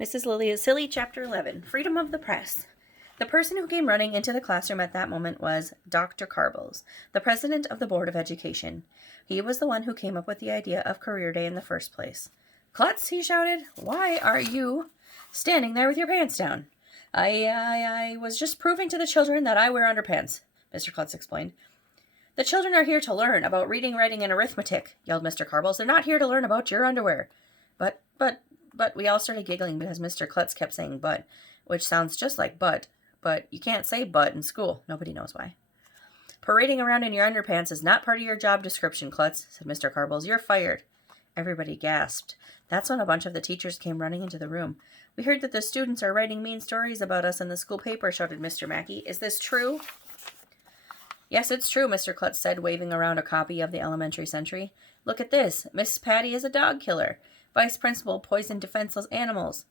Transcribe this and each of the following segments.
Mrs. Lilly is silly, Chapter 11, Freedom of the Press. The person who came running into the classroom at that moment was Dr. Carbles, the president of the Board of Education. He was the one who came up with the idea of Career Day in the first place. "Klutz," he shouted, "why are you standing there with your pants down?" I was just proving to the children that I wear underpants," Mr. Klutz explained. "The children are here to learn about reading, writing, and arithmetic," yelled Mr. Carbles. "They're not here to learn about your underwear." But we all started giggling because Mr. Klutz kept saying but, which sounds just like but you can't say but in school. Nobody knows why. "Parading around in your underpants is not part of your job description, Klutz," said Mr. Carbles. "You're fired." Everybody gasped. That's when a bunch of the teachers came running into the room. "We heard that the students are writing mean stories about us in the school paper," shouted Mr. Mackey. "Is this true?" "Yes, it's true," Mr. Klutz said, waving around a copy of the Elementary Sentry. "Look at this. Miss Patty is a dog killer. Vice Principal poisoned defenseless animals."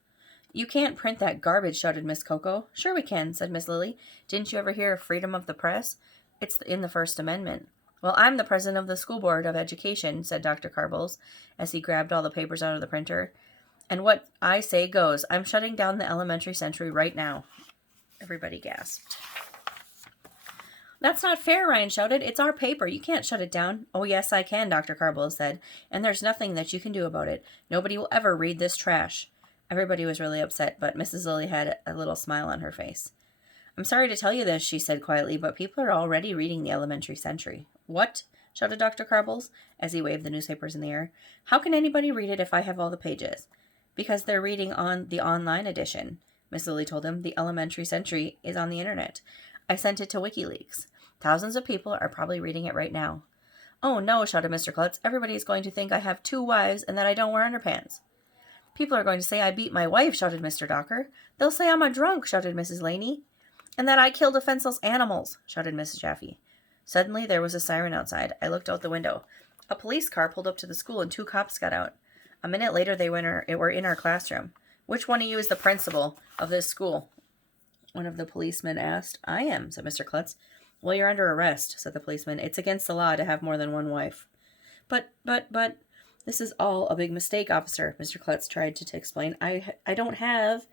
"You can't print that garbage," shouted Miss Coco. "Sure we can," said Miss Lilly. "Didn't you ever hear of freedom of the press? It's in the First Amendment." "Well, I'm the president of the School Board of Education," said Dr. Carbles, as he grabbed all the papers out of the printer. "And what I say goes. I'm shutting down the Elementary Sentry right now." Everybody gasped. "That's not fair," Ryan shouted. "It's our paper. You can't shut it down." "Oh, yes, I can," Dr. Carbles said. "And there's nothing that you can do about it. Nobody will ever read this trash." Everybody was really upset, but Mrs. Lilly had a little smile on her face. "I'm sorry to tell you this," she said quietly, "but people are already reading the Elementary Sentry." "What?" shouted Dr. Carbles, as he waved the newspapers in the air. "How can anybody read it if I have all the pages?" "Because they're reading on the online edition," Miss Lilly told him. "The Elementary Sentry is on the internet. I sent it to WikiLeaks. Thousands of people are probably reading it right now." "Oh, no," shouted Mr. Klutz. "Everybody is going to think I have 2 wives and that I don't wear underpants." "People are going to say I beat my wife," shouted Mr. Docker. "They'll say I'm a drunk," shouted Mrs. Laney. "And that I killed defenseless animals," shouted Mrs. Jaffe. Suddenly there was a siren outside. I looked out the window. A police car pulled up to the school and 2 cops got out. A minute later they were in our classroom. "Which one of you is the principal of this school?" one of the policemen asked. "I am," said Mr. Klutz. "Well, you're under arrest," said the policeman. "It's against the law to have more than one wife." But, this is all a big mistake, officer," Mr. Klutz tried to explain. I don't have—"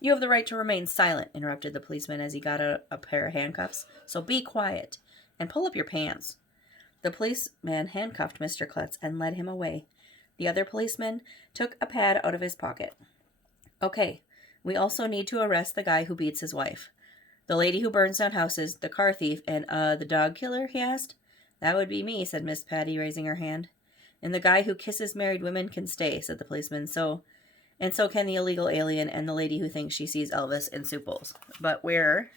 "You have the right to remain silent," interrupted the policeman as he got out a pair of handcuffs. "So be quiet and pull up your pants." The policeman handcuffed Mr. Klutz and led him away. The other policeman took a pad out of his pocket. "Okay, we also need to arrest the guy who beats his wife." "The lady who burns down houses, the car thief, and, the dog killer?" he asked. "That would be me," said Miss Patty, raising her hand. "And the guy who kisses married women can stay," said the policeman. So can the illegal alien and the lady who thinks she sees Elvis in soup bowls. But we're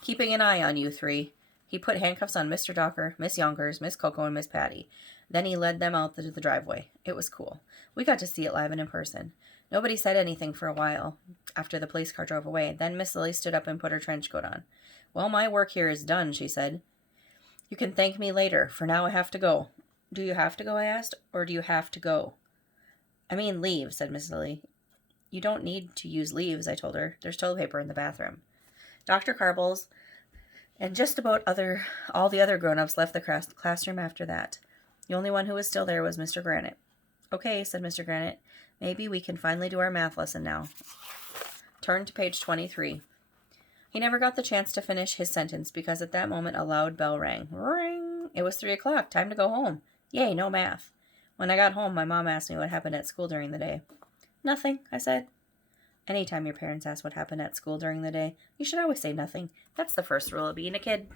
keeping an eye on you 3. He put handcuffs on Mr. Docker, Miss Yonkers, Miss Coco, and Miss Patty. Then he led them out to the driveway. It was cool. We got to see it live and in person. Nobody said anything for a while after the police car drove away. Then Miss Lilly stood up and put her trench coat on. "Well, my work here is done," she said. "You can thank me later. For now I have to go." "Do you have to go?" I asked. "Or do you have to go?" "I mean leave," said Miss Lilly. "You don't need to use leaves," I told her. "There's toilet paper in the bathroom." Dr. Carbles and just about all the other grown-ups left the classroom after that. The only one who was still there was Mr. Granite. "Okay," said Mr. Granite. "Maybe we can finally do our math lesson now." Turn to page 23. He never got the chance to finish his sentence because at that moment a loud bell rang. Ring! It was 3 o'clock. Time to go home. Yay, no math. When I got home, my mom asked me what happened at school during the day. "Nothing," I said. Anytime your parents ask what happened at school during the day, you should always say nothing. That's the first rule of being a kid.